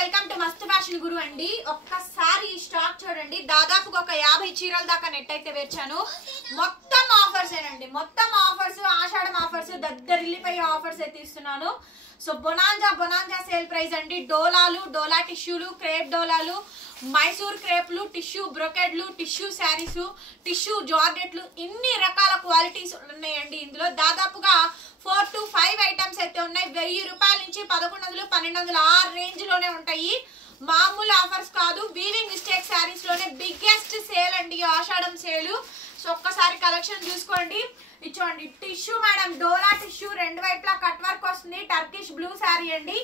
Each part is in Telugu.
వెల్కమ్ టు మస్తు ఫ్యాషన్ గురు అండి. ఒక్కసారి స్టాక్ చూడండి, దాదాపుగా ఒక 50 చీరల దాకా నెట్ అయితే వేర్చాను. మొత్తం ఆఫర్స్ ఏనండి, మొత్తం ఆఫర్స్, ఆషాఢం ఆఫర్స్, దగ్గరిల్లిపోయే ఆఫర్స్ అయితే ఇస్తున్నాను. సో బొనాంజా సేల్ ప్రైస్ అండి. డోలాలు, డోలా టిష్యూలు, క్రేప్ డోలాలు, మైసూర్ క్రేప్లు, టిష్యూ బ్రొకెడ్లు, టిష్యూ శారీస్, టిష్యూ జార్జెట్లు, ఇన్ని రకాల క్వాలిటీస్ ఉన్నాయండి. ఇందులో దాదాపుగా 4 to 5 ఐటమ్స్ అయితే ఉన్నాయి. 1000 రూపాయల నుంచి 1100, 1200 ఆ రేంజ్ లోనే ఉంటాయి. మామూలు ఆఫర్స్ కాదు. వీవింగ్ మిస్టేక్ శారీస్ లోనే బిగ్గెస్ట్ సేల్ అండి ఆషాఢం సేల్. సో ఒక్కసారి కలెక్షన్ చూసుకోండి. ఇచ్చోండి టిష్యూ మేడం, డోలా టిష్యూ, రెండు వైపులా కట్ వర్క్ వస్తుంది. టర్కిష్ బ్లూ శారీ అండి.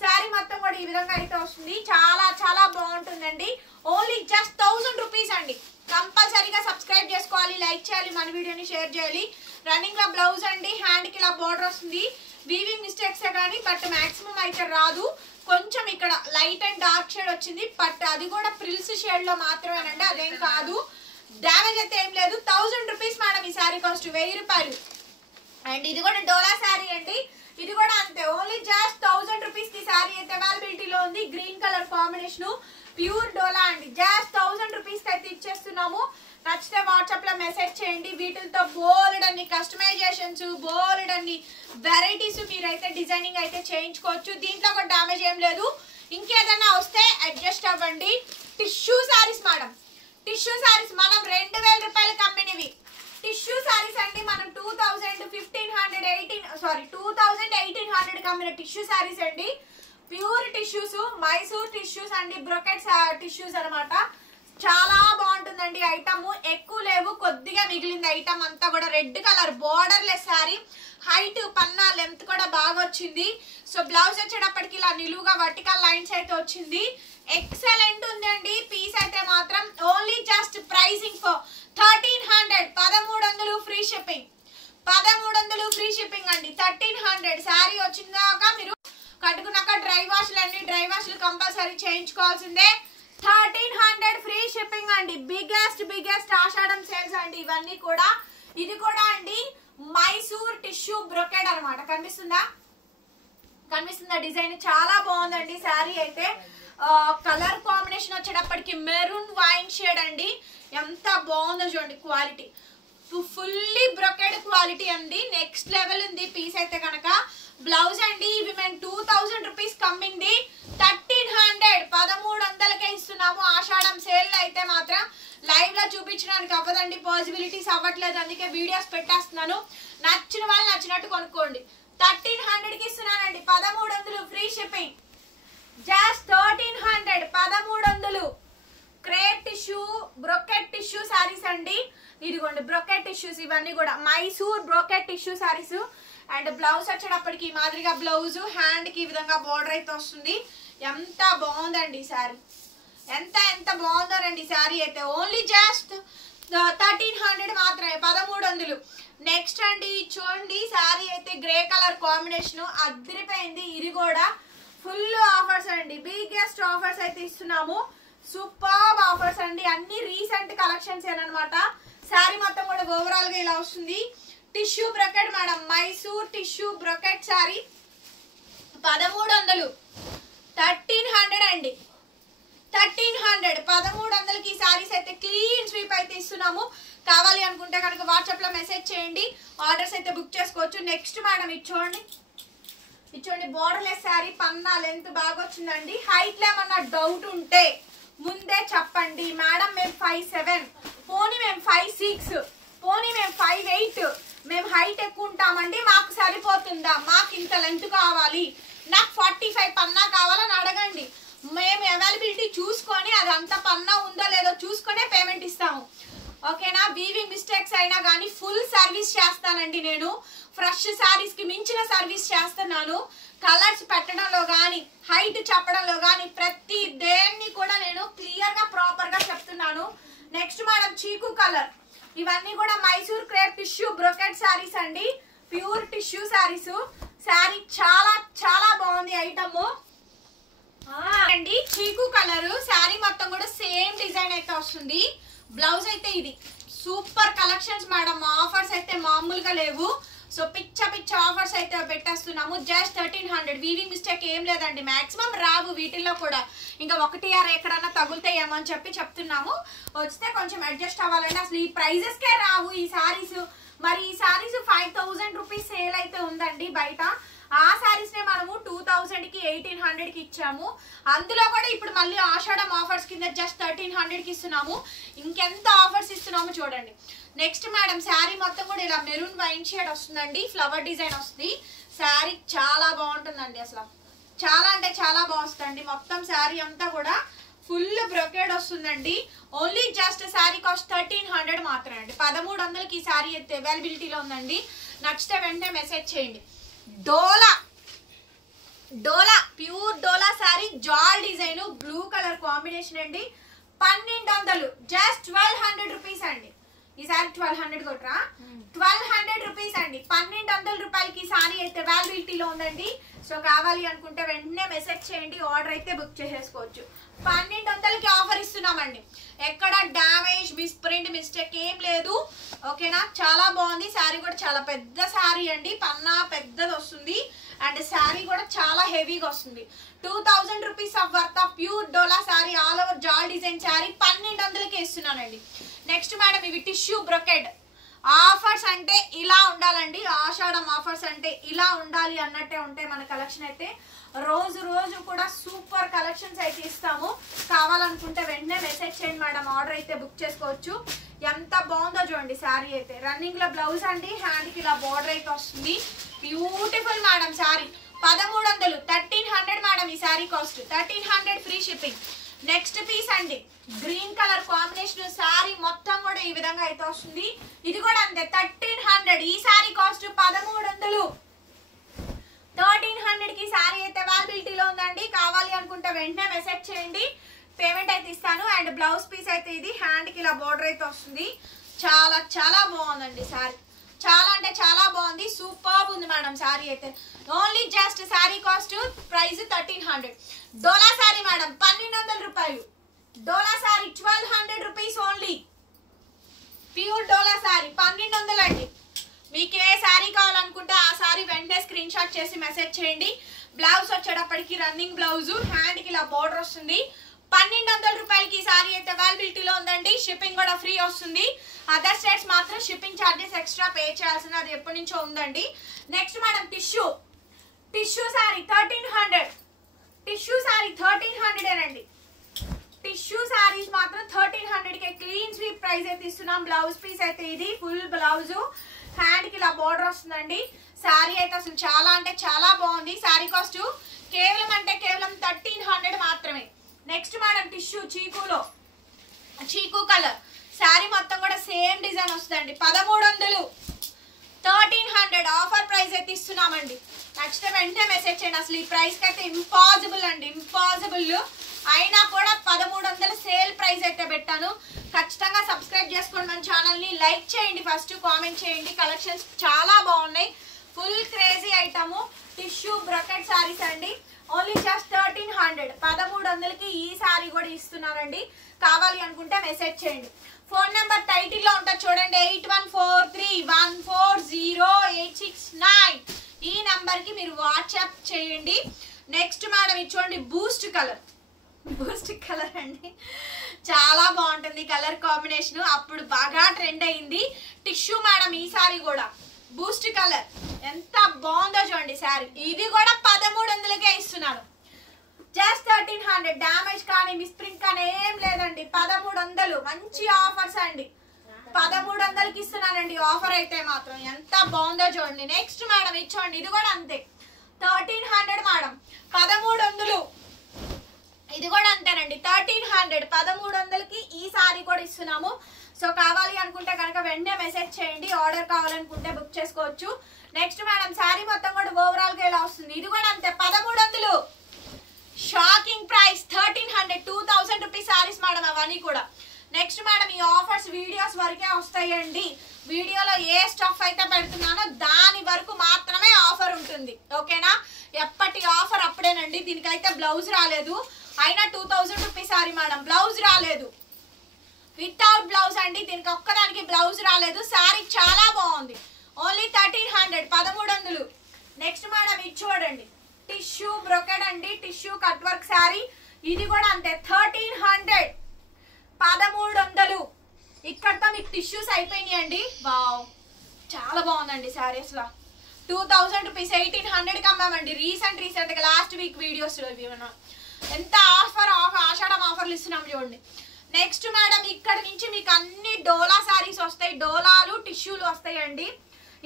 శారీ మొత్తం కూడా ఈ విధంగా అయితే వస్తుంది. చాలా చాలా బాగుంటుందండి. ఓన్లీ జస్ట్ 1000 రూపీస్ అండి. కంపల్సరీగా సబ్స్క్రైబ్ చేసుకోవాలి, లైక్ చేయాలి, మన వీడియోని షేర్ చేయాలి. రన్నింగ్ లో బ్లౌజ్ అండి, హ్యాండ్ కి ఇలా బోర్డర్ వస్తుంది. వీవింగ్ మిస్టేక్స్ కానీ బట్ మాక్సిమం అయితే రాదు. కొంచెం ఇక్కడ లైట్ అండ్ డార్క్ షేడ్ వచ్చింది, బట్ అది కూడా ప్రిల్స్ షేడ్ లో మాత్రమేనండి, అదేం కాదు. డ్యామేజ్ అయితే ఏం లేదు. 1000 రూపీస్ మేడం ఈ శారీ కాస్ట్, 1000 రూపాయలు. అండ్ ఇది కూడా డోలా శారీ అండి, ఇది కూడా అంతే. ఓన్లీ జస్ట్ 1000 రూపీస్ కి శారీ అయితే అవైలబిలిటీలో ఉంది. గ్రీన్ కలర్ కాంబినేషన్, ప్యూర్ డోలా అండి. జస్ట్ 1000 రూపీస్ అయితే ఇచ్చేస్తున్నాము. నచ్చితే వాట్సాప్ లో మెసేజ్ చేయండి. వీటితో బోల్డ్ అన్ని కస్టమైజేషన్స్, బోల్డ్ అన్ని వెరైటీస్ మీరైతే డిజైనింగ్ అయితే చేయించుకోవచ్చు. దీంట్లో కూడా డ్యామేజ్ ఏం లేదు. ఇంకేదన్నా వస్తే అడ్జస్ట్ అవ్వండి. Tissue saris madam, tissue saris మనం 2000 రూపాయలకి అమ్మినవి టిష్యూ శారీస్ అండి. మనం 1800 అమ్మిన టిష్యూ శారీస్ అండి. ప్యూర్ టిష్యూస్, మైసూర్ టిష్యూస్ అండి, బ్రొకెట్ టిష్యూస్ అనమాట. చాలా బాగుంటుందండి ఐటమ్. ఎక్కువ లేవు, కొద్దిగా మిగిలింది ఐటమ్ అంతా కూడా. Red colour borderless saree, height పన్నా లెంత్ కూడా బాగా వచ్చింది. సో బ్లౌజ్ వచ్చేటప్పటికి ఇలా నిలువుగా వర్టికల్ లైన్స్ అయితే వచ్చింది. ఎక్సలెంట్ ఉందండి పీస్ అయితే మాత్రం. Only just pricing for 1300, 1300 free shipping, 1300 free shipping అండి. 1300 శారీ వచ్చిందాక మీరు కట్టుకున్నాక డ్రై వాష్లు కంపల్సరీ చేయించుకోవాల్సిందే. 1300 ఫ్రీ షిప్పింగ్ అండి. బిగ్గెస్ట్ ఆషాఢం సేల్స్ అండి ఇవన్నీ కూడా. ఇది కూడా అండి మైసూర్ టిష్యూ బ్రొకెడ్ అనమాట. కనిపిస్తుందా డిజైన్? చాలా బాగుందండి శారీ అయితే. కలర్ కాంబినేషన్ వచ్చేటప్పటికి మెరూన్ వైన్ షేడ్ అండి. ఎంత బాగుందో చూడండి క్వాలిటీ. ఫుల్లీ బ్రొకెడ్ క్వాలిటీ అండి. నెక్స్ట్ లెవెల్ ఉంది పీస్ అయితే కనుక. బ్లౌజ్ అండి ఇవి మేము 2000 రూపీస్ కమ్మింది 1300, 1300కే ఇస్తున్నాము ఆషాఢం సేల్ అయితే మాత్రం. లైవ్ లో చూపించడానికి అవ్వదండి, పాసిబిలిటీస్ అవ్వట్లేదు, అందుకే వీడియోస్ పెట్టేస్తున్నాను. నచ్చిన వాళ్ళు నచ్చినట్టు కొనుక్కోండి. 1300కి ఇస్తున్నానండి. 1300 free shipping. Just 1300, 1300. Crepe tissue, brocade tissue saris అండి. ఇదిగోండి బ్రొకెట్ టిష్యూస్, ఇవన్నీ కూడా Mysore brocade tissue saris. And blouse వచ్చేటప్పటికి ఈ మాదిరిగా బ్లౌజ్, హ్యాండ్ కి ఈ విధంగా బోర్డర్ అయితే వస్తుంది. ఎంత బాగుందండి శారీ, ఎంత బాగుందోనండి శారీ అయితే. ఓన్లీ జస్ట్ 1300 మాత్రమే, 1300. నెక్స్ట్ అండి చూడండి శారీ అయితే గ్రే కలర్ కాంబినేషన్ అదిరిపోయింది. ఇది కూడా ఫుల్ ఆఫర్స్ అండి, బిగ్గెస్ట్ ఆఫర్స్ అయితే ఇస్తున్నాము. సూపర్ ఆఫర్స్ అండి. అన్ని రీసెంట్ కలెక్షన్స్ ఏనమాట. శారీ మొత్తం కూడా ఓవరాల్ గా ఇలా వస్తుంది. Tissue brocade madam, Mysore tissue brocade sari 1300, 1300 అండి. 1300, 1300కి ఈ శారీస్ అయితే క్లీన్ స్వీప్ అయితే ఇస్తున్నాము. కావాలి అనుకుంటే కనుక వాట్సాప్ లో మెసేజ్ చేయండి, ఆర్డర్స్ అయితే బుక్ చేసుకోవచ్చు. నెక్స్ట్ మేడం ఇచ్చోండి బోర్డర్ లెస్ శారీ, పన్నా లెంత్ బాగా వచ్చిందండి. హైట్ లో ఏమన్నా డౌట్ ఉంటే ముందే చెప్పండి మేడం. మేము 5'7", పోనీ మేము 5'6", పోనీ మేము 5'8", మేము హైట్ ఎక్కువ ఉంటామండి, మాకు సరిపోతుందా, మాకు ఇంత లెంత్ కావాలి, నాకు 45 పన్నా కావాలని అడగండి. మేము అవైలబిలిటీ చూసుకొని అదంతా పన్నా ఉందో లేదో చూసుకునే పేమెంట్ ఇస్తాము. ఓకేనా? వీవింగ్ మిస్టేక్స్ అయినా కానీ ఫుల్ సర్వీస్ చేస్తానండి నేను. ఫ్రెష్ శారీస్ కి మించిన సర్వీస్ చేస్తున్నాను. కలర్స్ పెట్టడంలో కానీ, హైట్ చెప్పడంలో కానీ ప్రతి దేన్ని కూడా నేను క్లియర్ గా ప్రాపర్ గా చెప్తున్నాను. నెక్స్ట్ మేడం చీకు కలర్, ఇవన్నీ కూడా Mysore crepe tissue brocade sarees అండి. Pure tissue saris. శారీ చాలా చాలా బాగుంది ఐటమ్ అండి. చీకు కలర్ శారీ మొత్తం కూడా సేమ్ డిజైన్ అయితే వస్తుంది. బ్లౌజ్ అయితే ఇది. Super collections madam. ఆఫర్స్ అయితే మామూలుగా లేవు. సో పిచ్చ ఆఫర్స్ అయితే పెట్టేస్తున్నాము. జస్ట్ 1300. వీవింగ్ మిస్టేక్ ఏం లేదండి, మాక్సిమం రావు వీటిల్లో కూడా. ఇంకా 1 ఎక్కడన్నా తగులుతాయేమో అని చెప్తున్నాము. వస్తే కొంచెం అడ్జస్ట్ అవ్వాలండి. అసలు ఈ ప్రైజెస్కే రావు ఈ సారీస్. మరి ఈ సారీస్ 5000 రూపీస్ సేల్ అయితే ఉందండి బయట. ఆ సారీస్ నే మనము 2000కి 1800కి ఇచ్చాము. అందులో కూడా ఇప్పుడు మళ్ళీ ఆషాఢం ఆఫర్స్ కింద జస్ట్ 1300కి ఇస్తున్నాము. ఇంకెంత ఆఫర్స్ ఇస్తున్నాము చూడండి. నెక్స్ట్ మేడం శారీ మొత్తం కూడా ఇలా మెరూన్ వైన్ షేడ్ వస్తుందండి, ఫ్లవర్ డిజైన్ వస్తుంది. శారీ చాలా బాగుంటుందండి, అసలు చాలా అంటే చాలా బాగుంటుంది. మొత్తం శారీ అంతా కూడా ఫుల్ బ్రొకేడ్ వస్తుందండి. ఓన్లీ జస్ట్ శారీ కాస్ట్ 1300 మాత్రమే అండి. 1300కి ఈ శారీ అయితే అవైలబిలిటీలో ఉందండి. నచ్చితే వెంటనే మెసేజ్ చేయండి. డోలా ప్యూర్ డోలా శారీ, జాల్ డిజైన్, బ్లూ కలర్ కాంబినేషన్ అండి. 1200, జస్ట్ 1200 రూపీస్ అండి. ఈ సారీ 1200 కొట్రా, 1200 రూపీస్ అండి. 1200 రూపాయలకి సారీ అయితే అవైలబిలిటీలో ఉందండి. సో కావాలి అనుకుంటే వెంటనే మెసేజ్ చేయండి, ఆర్డర్ అయితే బుక్ చేసేసుకోవచ్చు. 1200కి ఆఫర్ ఇస్తున్నామండి. ఎక్కడ డ్యామేజ్, మిస్ప్రింట్, మిస్టేక్ ఏం లేదు. ఓకేనా, చాలా బాగుంది. శారీ కూడా చాలా పెద్ద శారీ అండి, పన్నా పెద్దది వస్తుంది. అండ్ శారీ కూడా చాలా హెవీగా వస్తుంది. 2000 rupees of worth of pure డోలా శారీ, ఆల్ ఓవర్ జాల్ డిజైన్ శారీ 1200కి ఇస్తున్నానండి. నెక్స్ట్ మేడం ఇవి టిష్యూ బ్రొకెడ్. ఆఫర్స్ అంటే ఇలా ఉండాలండి, ఆషాఢం ఆఫర్స్ అంటే ఇలా ఉండాలి అన్నట్టే ఉంటాయి మన కలెక్షన్ అయితే. రోజు కూడా సూపర్ కలెక్షన్స్ అయితే ఇస్తాము. కావాలనుకుంటే వెంటనే మెసేజ్ చేయండి మేడం, ఆర్డర్ అయితే బుక్ చేసుకోవచ్చు. ఎంత బాగుందో చూడండి శారీ అయితే. రన్నింగ్ లో బ్లౌజ్ అండి, హ్యాండ్ కి ఇలా బోర్డర్ అయితే వస్తుంది. Beautiful madam sari. 1300, 1300 మేడం ఈ sari cost. 1300 free shipping. Next piece అండి, గ్రీన్ కలర్ కాంబినేషన్ శారీ మొత్తం కూడా ఈ విధంగా అయితే వస్తుంది. ఇది కూడా అంతే 1300. ఈ శారీ కాస్ట్ 1300. 1300కి శారీ అయితే అవైలబిలిటీలో ఉందండి. కావాలి అనుకుంటే వెంటనే మెసేజ్ చేయండి, పేమెంట్ అయితే ఇస్తాను. అండ్ బ్లౌజ్ పీస్ అయితే ఇది, హ్యాండ్ కి ఇలా బోర్డర్ అయితే వస్తుంది. చాలా బాగుందండి శారీ, చాలా అంటే చాలా బాగుంది. సూపర్ ఉంది మేడం శారీ అయితే. Only just sari cost price 1300. డోలా శారీ మేడం 1200 రూపాయలు. డోలా శారీ 1200 రూపీస్ ఓన్లీ. ప్యూర్ డోలా శారీ 1200 అండి. మీకు ఏ శారీ కావాలనుకుంటే ఆ శారీ వెంటనే స్క్రీన్ షాట్ చేసి మెసేజ్ చేయండి. బ్లౌజ్ వచ్చేటప్పటికి రన్నింగ్ బ్లౌజ్, హ్యాండ్ కి ఇలా బోర్డర్ వస్తుంది. 1200 రూపాయలకి ఈ శారీ అయితే అవైలబిలిటీలో ఉందండి. షిప్పింగ్ కూడా ఫ్రీ వస్తుంది. అదర్ స్టేట్స్ మాత్రం షిప్పింగ్ ఛార్జెస్ ఎక్స్ట్రా పే చేయాల్సింది, అది ఎప్పటి నుంచో ఉందండి. Next madam tissue sari 1300. Tissue sari 1300 అండి. టిష్యూ శారీస్ మాత్రం 1300కే క్లీన్ స్వీప్ ప్రైస్ అయితే ఇస్తున్నాం. బ్లౌజ్ పీస్ అయితే ఇది, ఫుల్ బ్లౌజ్, హ్యాండ్ కి ఇలా బోర్డర్ వస్తుందండి. శారీ అయితే అసలు చాలా అంటే చాలా బాగుంది. శారీ కాస్ట్ కేవలం 1300 మాత్రమే. నెక్స్ట్ మేడం టిష్యూ చీకు కలర్ శారీ మొత్తం కూడా సేమ్ డిజైన్ వస్తుందండి. 1300, 1300 ఆఫర్ ప్రైస్ అయితే ఇస్తున్నామండి. నెక్స్ట్ వెంటనే మెసేజ్ చేయండి. అసలు ఈ ప్రైస్ కి అయితే ఇంపాసిబుల్ అండి, ఇంపాసిబుల్. అయినా కూడా 1300 సేల్ ప్రైస్ అయితే పెట్టాను. ఖచ్చితంగా సబ్స్క్రైబ్ చేసుకోండి మన ఛానల్ ని, లైక్ చేయండి, ఫస్ట్ కామెంట్ చేయండి. కలెక్షన్స్ చాలా బాగున్నాయి, full crazy item. Tissue brocade sarees అండి. Only just 1300. 1300కి ఈ శారీ కూడా ఇస్తున్నారండి. కావాలి అనుకుంటే మెసేజ్ చేయండి. ఫోన్ నెంబర్ టైటిల్ లో ఉంటుంది చూడండి, 8143140869. ఈ నెంబర్ కి మీరు వాట్సాప్ చేయండి. నెక్స్ట్ మేడం ఇది చూడండి, బూస్ట్ కలర్ అండి. చాలా బాగుంటుంది కలర్ కాంబినేషన్, అప్పుడు బాగా ట్రెండ్ అయింది. టిష్యూ మేడం ఈ సారీ కూడా బూస్ట్ కలర్, ఎంత బాగుందో చూడండి శారీ. ఇది కూడా 1300కే ఇస్తున్నాను. జస్ట్ 1300. డామేజ్ కానీ మిస్ప్రింట్ కానీ ఏం లేదండి. 1300 మంచి ఆఫర్స్ అండి. 1300కి ఇస్తున్నానండి ఆఫర్ అయితే మాత్రం. ఎంత బాగుందో చూడండి. నెక్స్ట్ మేడం ఇది చూడండి, ఇది కూడా అంతే 1300 మేడం. 1300 ఇది కూడా అంతేనండి, 1300. 1300కి ఈ సారీ కూడా ఇస్తున్నాము. సో కావాలి అనుకుంటే కనుక వెంటనే మెసేజ్ చేయండి, ఆర్డర్ కావాలనుకుంటే బుక్ చేసుకోవచ్చు. నెక్స్ట్ మేడం శారీ మొత్తం కూడా ఓవరాల్ గా ఇలా వస్తుంది. ఇది కూడా అంతే 1300. Shocking price 1300. 2000 rupees saris madam అవన్నీ కూడా. నెక్స్ట్ మేడం ఈ ఆఫర్స్ వీడియోస్ వరకే వస్తాయండి. వీడియోలో ఏ స్టఫ్ అయితే పెడుతున్నానో దాని వరకు మాత్రమే ఆఫర్ ఉంటుంది. ఓకేనా, ఎప్పటి ఆఫర్ అప్పుడేనండి. దీనికైతే బ్లౌజ్ రాలేదు, అయినా 2000 రూపీస్ సారీ మేడం. బ్లౌజ్ రాలేదు, వితౌట్ బ్లౌజ్ అండి. దీనికి ఒక్కదానికి బ్లౌజ్ రాలేదు. శారీ చాలా బాగుంది. ఓన్లీ 1300 1300. నెక్స్ట్ మేడం ఇది చూడండి, టిష్యూ బ్రొకెడ్ అండి, టిష్యూ కట్ వర్క్ శారీ. ఇది కూడా అంతే 1300 1300. ఇక్కడతో మీకు టిష్యూస్ అయిపోయినాయి అండి. వావ్ చాలా బాగుందండి శారీ. అసలు 2000 రూపీస్ 1800కి అమ్మామండి. రీసెంట్ గా లాస్ట్ వీక్ వీడియోస్ ఎంత ఆషాఢం ఆఫర్లు ఇస్తున్నాం చూడండి. నెక్స్ట్ మేడం ఇక్కడ నుంచి మీకు అన్ని డోలా శారీస్ వస్తాయి, డోలాలు టిష్యూలు వస్తాయండి.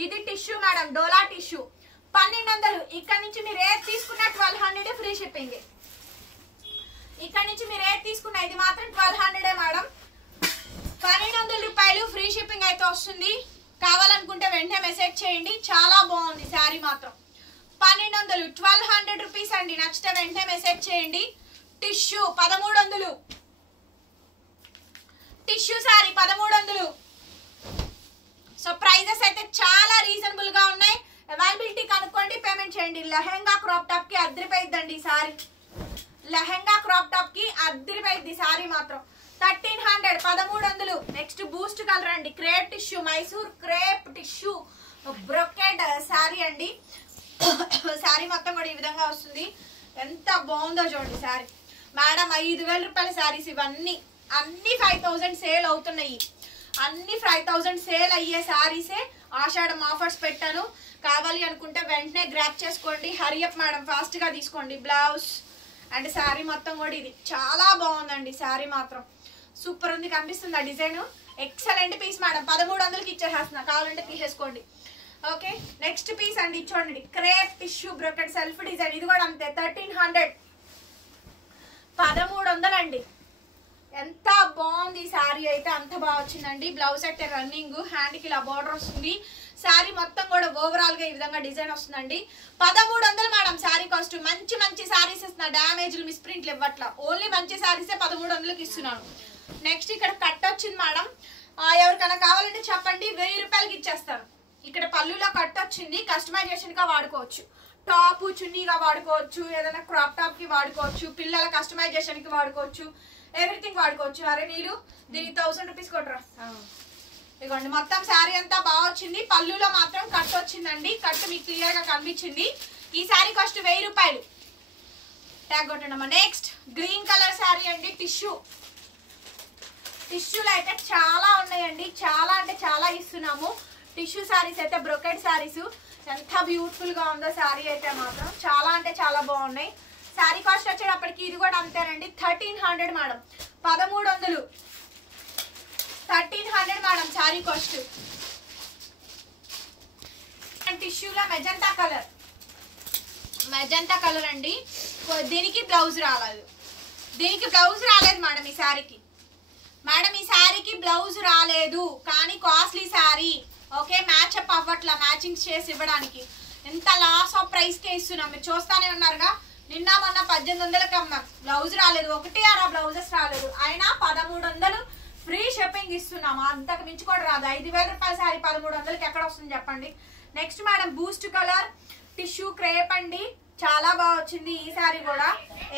ఇది టిష్యూ మేడం, డోలా టిష్యూ 1200. ఇక్కడ నుంచి మీరు ఏది తీసుకున్న 1200 ఫ్రీ షిప్పింగ్. ఇక్కడ నుంచి మీరు ఏది తీసుకున్న ఇది మాత్రం 1200 మేడం. 1200 రూపాయలు ఫ్రీ షిప్పింగ్ అయితే వస్తుంది. కావాలనుకుంటే వెంటనే మెసేజ్ చేయండి. చాలా బాగుంది శారీ మాత్రం. 1200 1200 రూపీస్ అండి. నచ్చితే వెంటనే మెసేజ్ చేయండి. Tissue 1300, tissue sari 1300. So prices అయితే చాలా రీజనబుల్ గా ఉన్నాయి. అవైలబిలిటీ కనుక్కోండి, పేమెంట్ చేయండి. లెహెంగా క్రాప్ టాప్ కి అద్దరిపోయిద్దండి సారీ. లెహెంగా క్రాప్ టాప్ కి అద్దరిపోయిద్ది సారీ మాత్రం. 1300 1300. నెక్స్ట్ బూస్ట్ కలర్ అండి, crepe tissue, Mysore crepe tissue brocade sari అండి. శారీ మొత్తం కూడా ఈ విధంగా వస్తుంది. ఎంత బాగుందో చూడండి శారీ. మేడం 5000 రూపాయల శారీస్ ఇవన్నీ. అన్ని 5000 సేల్ అవుతున్నాయి. అన్ని 5000 సేల్ అయ్యే శారీసే ఆషాఢం ఆఫర్స్ పెట్టాను. కావాలి అనుకుంటే వెంటనే గ్రాప్ చేసుకోండి. హరియప్ మేడం, ఫాస్ట్ గా తీసుకోండి. బ్లౌజ్ అండ్ శారీ మొత్తం కూడా ఇది చాలా బాగుందండి. శారీ మాత్రం సూపర్ ఉంది. కనిపిస్తుంది ఆ డిజైన్. Excellent piece madam. 1300కి ఇచ్చేసేస్తున్నా, కావాలంటే తీసేసుకోండి. ఓకే నెక్స్ట్ పీస్ అండి చూడండి, crepe tissue brocade self design. ఇది కూడా అంతే 1300 1300 అండి. ఎంత బాగుంది శారీ అయితే, అంత బాగా వచ్చిందండి. బ్లౌజ్ అయితే రన్నింగ్, హ్యాండ్ కి ఇలా బార్డర్ వస్తుంది. శారీ మొత్తం కూడా ఓవరాల్ గా ఈ విధంగా డిజైన్ వస్తుందండి. 1300 మేడం శారీ కాస్ట్. మంచి మంచి శారీస్ ఇస్తున్నా, డ్యామేజ్లు మిస్ ప్రింట్లు ఇవ్వట్లా. ఓన్లీ మంచి శారీసే 1300కి ఇస్తున్నాను. నెక్స్ట్ ఇక్కడ కట్ వచ్చింది మేడం. ఎవరికైనా కావాలంటే చెప్పండి, 1000 రూపాయలకి ఇచ్చేస్తాను. ఇక్కడ పళ్ళులో కట్ వచ్చింది, కస్టమైజేషన్ గా వాడుకోవచ్చు. టాప్ చున్నీగా వాడుకోవచ్చు, ఏదైనా క్రాప్ టాప్ కి వాడుకోవచ్చు, పిల్లల కస్టమైజేషన్ కి వాడుకోవచ్చు, ఎవ్రీథింగ్ వాడుకోవచ్చు. అరే నీళ్ళు దీనికి 1000 రూపీస్ కొట్టరా. ఇదిగోండి మొత్తం శారీ అంతా బాగా వచ్చింది. పళ్ళులో మాత్రం కట్ వచ్చిందండి. కట్ మీకు క్లియర్ గా కనిపించింది. ఈ శారీ కాస్ట్ 1000 రూపాయలు. ట్యాగ్ కొట్టండి. నెక్స్ట్ గ్రీన్ కలర్ శారీ అండి, టిష్యూ. టిష్యూలు అయితే చాలా ఉన్నాయండి, చాలా అంటే చాలా ఇస్తున్నాము. టిష్యూ శారీస్ అయితే బ్రొకెడ్ శారీస్. ఎంత బ్యూటిఫుల్ గా ఉందో శారీ అయితే మాత్రం. చాలా అంటే చాలా బాగున్నాయి. శారీ కాస్ట్ వచ్చేటప్పటికి ఇది కూడా అంతేనండి, 1300 మేడం. 1300 1300 madam saree cost. టిష్యూలో మెజంతా కలర్, మెజంతా కలర్ అండి. దీనికి బ్లౌజ్ రాలేదు, దీనికి బ్లౌజ్ రాలేదు మేడం. ఈ శారీకి మేడం, ఈ శారీకి బ్లౌజ్ రాలేదు, కానీ కాస్ట్లీ శారీ. ఓకే మ్యాచ్అప్ అవ్వట్లా, మ్యాచింగ్ చేసి ఇవ్వడానికి. ఎంత లాస్ ఆఫ్ ప్రైస్ కే ఇస్తున్నాం. మీరు చూస్తానే ఉన్నారుగా, నిన్న మొన్న 1800కి అమ్మాం. బ్లౌజ్ రాలేదు, 1 బ్లౌజెస్ రాలేదు. అయినా 1300 ఫ్రీ షిప్పింగ్ ఇస్తున్నాము. అంతకు మించి కూడా రాదు. 5000 రూపాయల శారీ 1300కి ఎక్కడ వస్తుంది చెప్పండి. Next madam boost colour tissue crepe అండి. చాలా బాగా వచ్చింది ఈ శారీ కూడా.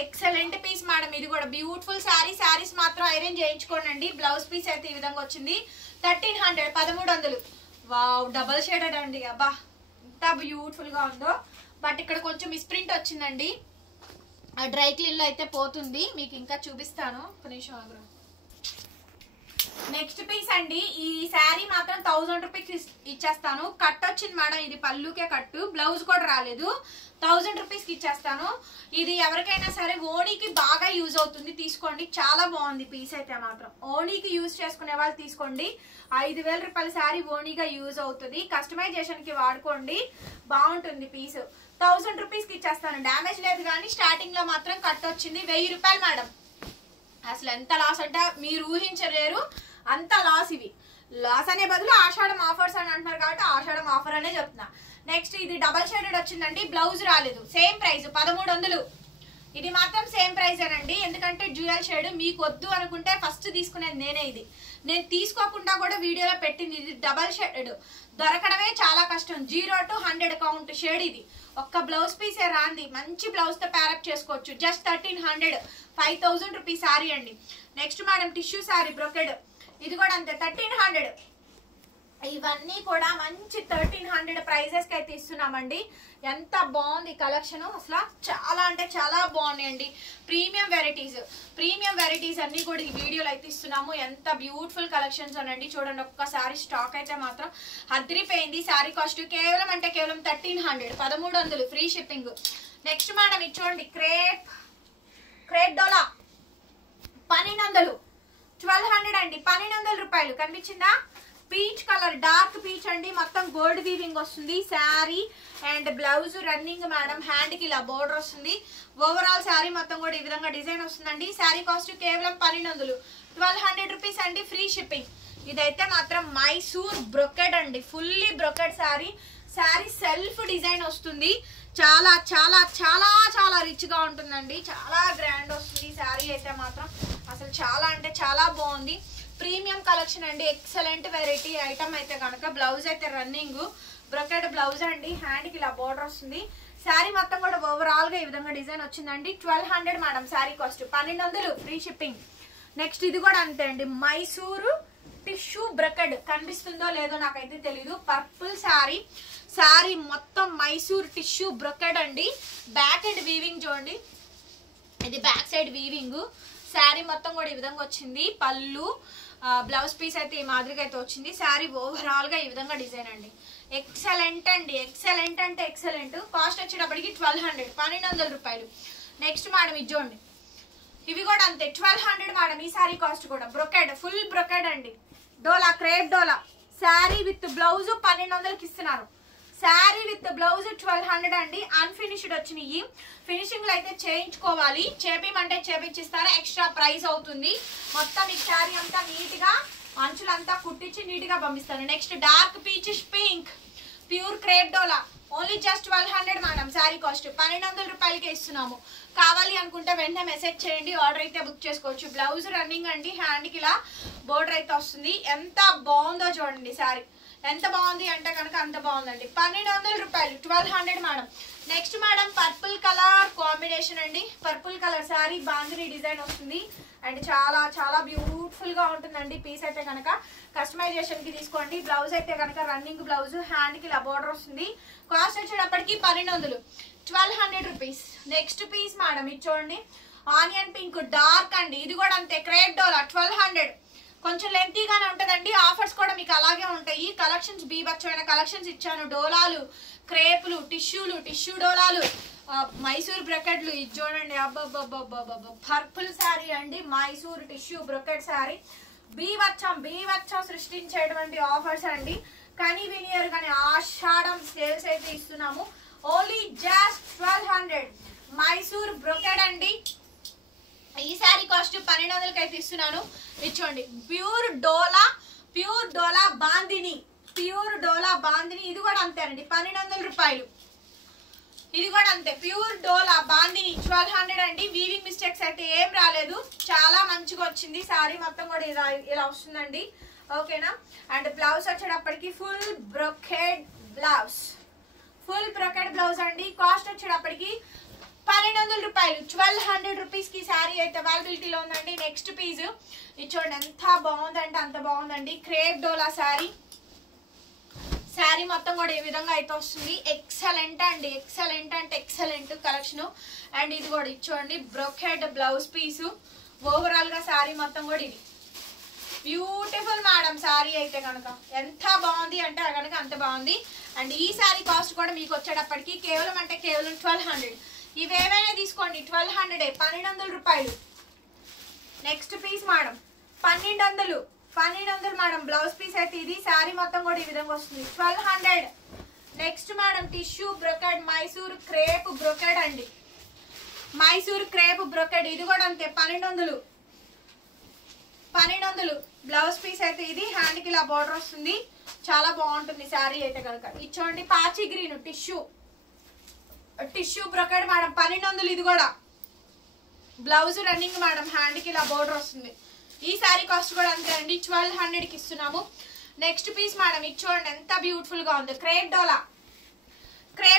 Excellent piece madam. ఇది కూడా బ్యూటిఫుల్ శారీ. శారీస్ మాత్రం ఐరన్ చేయించుకోండి. బ్లౌజ్ పీస్ అయితే ఈ విధంగా వచ్చింది. 1300 1300. వావ్ డబల్ షేడెడ్ అండి. అబ్బా ఎంత బ్యూటిఫుల్ గా ఉందో. బట్ ఇక్కడ కొంచెం మిస్ప్రింట్ వచ్చిందండి. డ్రై క్లీన్ లో అయితే పోతుంది. మీకు ఇంకా చూపిస్తాను ఒక నిమిషం ఆగ్రహం. నెక్స్ట్ పీస్ అండి. ఈ శారీ మాత్రం 1000 రూపీస్ ఇచ్చేస్తాను. కట్ వచ్చింది మేడం, ఇది పళ్ళుకే కట్టు, బ్లౌజ్ కూడా రాలేదు. 1000 రూపీస్కి ఇచ్చేస్తాను. ఇది ఎవరికైనా సరే ఓణీకి బాగా యూజ్ అవుతుంది, తీసుకోండి. చాలా బాగుంది పీస్ అయితే మాత్రం. ఓణీకి యూజ్ చేసుకునే వాళ్ళు తీసుకోండి. 5000 రూపాయల శారీ ఓణీగా యూజ్ అవుతుంది. కస్టమైజేషన్ కి వాడుకోండి, బాగుంటుంది పీస్. 1000 రూపీస్కి ఇచ్చేస్తాను. డ్యామేజ్ లేదు, కానీ స్టార్టింగ్ లో మాత్రం కట్ వచ్చింది. 1000 రూపాయలు మేడం. అసలు ఎంత లాస్ అంటే మీరు ఊహించలేరు, అంత లాస్. ఇవి లాస్ అనే బదులు ఆషాఢం ఆఫర్స్ అని అంటున్నారు కాబట్టి ఆషాఢం ఆఫర్ అనే చెప్తున్నా. నెక్స్ట్ ఇది డబల్ షేడెడ్ వచ్చిందండి, బ్లౌజ్ రాలేదు. Same price 1300. ఇది మాత్రం సేమ్ ప్రైస్ ఏనండి, ఎందుకంటే డ్యూయల్ షేడ్. మీకు వద్దు అనుకుంటే ఫస్ట్ తీసుకునేది నేనే. ఇది నేను తీసుకోకుండా కూడా వీడియోలో పెట్టింది. ఇది డబల్ షేడెడ్ దొరకడమే చాలా కష్టం. 0 to 100 కౌంట్ షేడ్. ఇది ఒక్క బ్లౌజ్ పీసే రాంది. మంచి బ్లౌజ్ తో ప్యారప్ చేసుకోవచ్చు. జస్ట్ 1300 5000 రూపీస్ శారీ అండి. Next madam tissue sari brocade. ఇది కూడా అంతే 1300. ఇవన్నీ కూడా మంచి 1300 ప్రైజెస్ కి అయితే ఇస్తున్నామండి. ఎంత బాగుంది కలెక్షన్, అసలు చాలా అంటే చాలా బాగున్నాయండి. ప్రీమియం వెరైటీస్ అన్ని కూడా ఈ వీడియోలో అయితే ఇస్తున్నాము. ఎంత బ్యూటిఫుల్ కలెక్షన్స్ అనండి. చూడండి ఒక్కసారి స్టాక్ అయితే మాత్రం అదిరిపోయింది. శారీ కాస్ట్ కేవలం 1300, 1300 ఫ్రీ షిప్పింగ్. నెక్స్ట్ మేడం ఇది చూడండి, క్రేప్ డోలా 1200, 1200 అండి, 1200 రూపాయలు. కనిపించిందా? పీచ్ కలర్, డార్క్ పీచ్ అండి, మొత్తం గోల్డ్ వీవింగ్ వస్తుంది. Sari and blouse running madam, hand కి ఇలా బోర్డర్ వస్తుంది. ఓవరాల్ శారీ మొత్తం కూడా ఈ విధంగా డిజైన్ వస్తుందండి. శారీ కాస్ట్ కేవలం 1200, 1200 రూపీస్ అండి, ఫ్రీ షిప్పింగ్. ఇదైతే మాత్రం మైసూర్ బ్రొకెడ్ అండి, fully brocade sari. Sari self design వస్తుంది. చాలా చాలా చాలా చాలా రిచ్ గా ఉంటుందండి, చాలా గ్రాండ్ వస్తుంది శారీ అయితే మాత్రం. అసలు చాలా అంటే చాలా బాగుంది. ప్రీమియం కలెక్షన్ అండి, ఎక్సలెంట్ వెరైటీ ఐటమ్ అయితే కనుక. బ్లౌజ్ అయితే రన్నింగ్ బ్రొకెడ్ బ్లౌజ్ అండి, హ్యాండ్ కి ఇలా బోర్డర్ వస్తుంది. శారీ మొత్తం కూడా ఓవరాల్ గా ఈ విధంగా డిజైన్ వచ్చిందండి. 1200 madam saree cost, 1200 free shipping. Next ఇది కూడా అంతే అండి, మైసూరు టిష్యూ బ్రొకెడ్. కనిపిస్తుందో లేదో నాకైతే తెలీదు. పర్పుల్ శారీ, శారీ మొత్తం మైసూర్ టిష్యూ బ్రొకెడ్ అండి. బ్యాక్ అండ్ వీవింగ్ చూడండి, ఇది బ్యాక్ సైడ్ వీవింగ్. శారీ మొత్తం కూడా ఈ విధంగా వచ్చింది. పళ్ళు బ్లౌజ్ పీస్ అయితే ఈ మాదిరిగా అయితే వచ్చింది. శారీ ఓవరాల్ గా ఈ విధంగా డిజైన్ అండి. ఎక్సలెంట్ అండి, ఎక్సలెంట్ అంటే ఎక్సలెంట్. కాస్ట్ వచ్చేటప్పటికి 1200, 1200 రూపాయలు. నెక్స్ట్ మేడం ఇది చూడండి, ఇవి కూడా అంతే 1200 మేడం. ఈ శారీ కాస్ట్ కూడా బ్రొకెడ్, ఫుల్ బ్రొకెడ్ అండి. డోలా, క్రేప్ డోలా. శారీ విత్ బ్లౌజ్ 1200కి ఇస్తున్నారు. శారీ విత్ బ్లౌజ్ 1200 అండి. అన్ఫినిష్డ్ వచ్చినాయి, ఫినిషింగ్ లో అయితే చేయించుకోవాలి. చేపించమంటే చేపించిస్తారా, ఎక్స్ట్రా ప్రైస్ అవుతుంది. మొత్తం ఈ శారీ అంతా నీట్ గా అంచులంతా కుట్టించి నీట్ గా పంపిస్తాను. Next dark peachish pink, pure crepe డోలా, only just 1200 madam. Saree cost 1200 రూపాయలకే ఇస్తున్నాము. కావాలి అనుకుంటే వెంటనే మెసేజ్ చేయండి, ఆర్డర్ అయితే బుక్ చేసుకోవచ్చు. బ్లౌజ్ రన్నింగ్ అండి, హ్యాండ్ కి ఇలా బోర్డర్ అయితే వస్తుంది. ఎంత బాగుందో చూడండి శారీ, ఎంత బాగుంది అంటే కనుక అంత బాగుందండి. 1200 రూపాయలు, 1200 madam. Next madam purple colour combination అండి. Purple colour saree bandhani design వస్తుంది అండ్ చాలా చాలా బ్యూటిఫుల్ గా ఉంటుందండి. పీస్ అయితే కనుక కస్టమైజేషన్ కి తీసుకోండి. బ్లౌజ్ అయితే కనుక రన్నింగ్ బ్లౌజ్, హ్యాండ్ కి ఇలా బోర్డర్ వస్తుంది. కాస్ట్ వచ్చేటప్పటికి 1200, 1200 రూపీస్. నెక్స్ట్ పీస్ మేడం ఇది చూడండి, ఆనియన్ పింక్ డార్క్ అండి. ఇది కూడా అంతే, క్రేప్ డోలా 1200. కొంచెం లెంతీగానే ఉంటుందండి. ఆఫర్స్ కూడా మీకు అలాగే ఉంటాయి. కలెక్షన్స్ బీభత్సమైన కలెక్షన్స్ ఇచ్చాను. డోలాలు, క్రేపులు, టిష్యూలు, టిష్యూ డోలాలు, మైసూర్ బ్రొకెడ్లు. ఇది చూడండి, అబ్బబ్బబ్బబ్బబ్బ పర్పుల్ శారీ అండి, మైసూర్ టిష్యూ బ్రొకెడ్ శారీ. బీభత్సం సృష్టించేటువంటి ఆఫర్స్ అండి. కానీ వినియర్ కానీ ఆషాఢం సేల్స్ అయితే ఇస్తున్నాము. ఓన్లీ జస్ట్ 1200 మైసూర్ బ్రొకెడ్ అండి. ఈ శారీ కాస్ట్ 1200కి అయితే ఇస్తున్నాను. ఇచ్చోండి, ప్యూర్ డోలా బాందిని, ప్యూర్ డోలా బాందిని. ఇది కూడా అంతే అండి, 1200 రూపాయలు. ఇది కూడా అంతే, ప్యూర్ డోలా బాందిని 1200 అండి. వీవింగ్ మిస్టేక్స్ అయితే ఏం రాలేదు, చాలా మంచిగా వచ్చింది. శారీ మొత్తం కూడా ఇలా వస్తుందండి, ఓకేనా. అండ్ బ్లౌజ్ వచ్చేటప్పటికి full brocade blouse, full brocade blouse అండి. కాస్ట్ వచ్చేటప్పటికి 1200 రూపాయలు, 1200 రూపీస్ కి శారీ అయితే అవైలబిలిటీలో ఉందండి. నెక్స్ట్ పీస్ ఇది చూడండి, ఎంత బాగుందంటే అంత బాగుందండి. క్రేప్ డోలా శారీ, శారీ మొత్తం కూడా ఈ విధంగా అయితే వస్తుంది. ఎక్సలెంట్ అండి, ఎక్సలెంట్ అంటే ఎక్సలెంట్ కలెక్షన్. అండ్ ఇది కూడా ఇది చూడండి, బ్రొకెడ్ బ్లౌజ్ పీసు. ఓవరాల్ గా శారీ మొత్తం కూడా ఇది బ్యూటిఫుల్ మేడం. శారీ అయితే కనుక ఎంత బాగుంది అంటే కనుక అంత బాగుంది. అండ్ ఈ శారీ కాస్ట్ కూడా మీకు వచ్చేటప్పటికి కేవలం 1200. ఇవేమైనా తీసుకోండి, 1200, 1200 రూపాయలు. Next piece madam 1200 madam. Blouse piece అయితే ఇది. శారీ మొత్తం కూడా ఈ విధంగా వస్తుంది, 1200. Next madam tissue brocade, Mysore crepe brocade అండి, మైసూర్ క్రేప్ బ్రొకెడ్. ఇది కూడా అంతే, 1200. బ్లౌజ్ పీస్ అయితే ఇది, హ్యాండ్ కి ఇలా బోర్డర్ వస్తుంది. చాలా బాగుంటుంది శారీ అయితే కనుక. ఇచ్చోండి పాచి గ్రీన్ టిష్యూ బ్రొకెడ్ మేడం, 1200. ఇది కూడా బ్లౌజ్ రన్నింగ్ మేడం, హ్యాండ్ కి ఇలా బోర్డర్ వస్తుంది. ఈ శారీ కాస్ట్ కూడా అంతే అండి, 1200కి ఇస్తున్నాము. నెక్స్ట్ పీస్ మేడం ఇది చూడండి, ఎంత బ్యూటిఫుల్ గా ఉంది. క్రేప్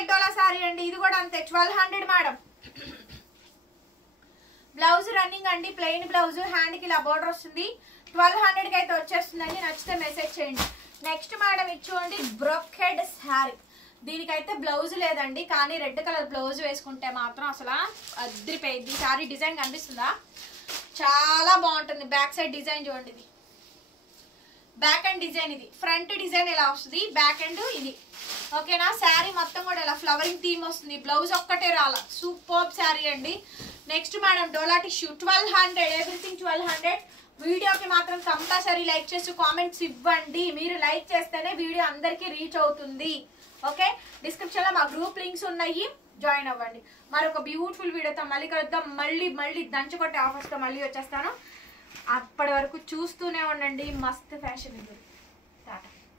డోలా శారీ అండి. ఇది కూడా అంతే, 1200 మేడం. బ్లౌజ్ రన్నింగ్ అండి, ప్లెయిన్ బ్లౌజ్, హ్యాండ్ కి ఇలా బోర్డర్ వస్తుంది. 1200కి అయితే వచ్చేస్తుందండి. నచ్చితే మెసేజ్ చేయండి. నెక్స్ట్ మేడం ఇచ్చుకోండి బ్రొకెడ్ శారీ. దీనికైతే బ్లౌజ్ లేదండి, కానీ రెడ్ కలర్ బ్లౌజ్ వేసుకుంటే మాత్రం అసలు అదిరిపోయింది. శారీ డిజైన్ కనిపిస్తుందా, చాలా బాగుంటుంది. బ్యాక్ సైడ్ డిజైన్ చూడండి, ఇది బ్యాక్ అండ్ డిజైన్, ఇది ఫ్రంట్ డిజైన్ ఇలా వస్తుంది, బ్యాక్ అండ్ ఇది. ఓకేనా, శారీ మొత్తం కూడా ఇలా ఫ్లవరింగ్ థీమ్ వస్తుంది. బ్లౌజ్ ఒక్కటే రాల, సూపర్ శారీ అండి. నెక్స్ట్ మేడం డోలా టిష్యూ 1200, ఎవ్రీథింగ్ 1200. వీడియోకి మాత్రం కంపల్సరీ లైక్ చేసి కామెంట్స్ ఇవ్వండి. మీరు లైక్ చేస్తేనే వీడియో అందరికీ రీచ్ అవుతుంది. ఓకే, డిస్క్రిప్షన్ లో మా గ్రూప్ లింక్స్ ఉన్నాయి, జాయిన్ అవ్వండి. మరొక బ్యూటిఫుల్ వీడియోతో మళ్ళీ కలుద్దాం. మళ్ళీ దంచుకొట్టే ఆఫర్స్తో మళ్ళీ వచ్చేస్తాను. అప్పటి వరకు చూస్తూనే ఉండండి మస్త్ ఫ్యాషన్ ఇది.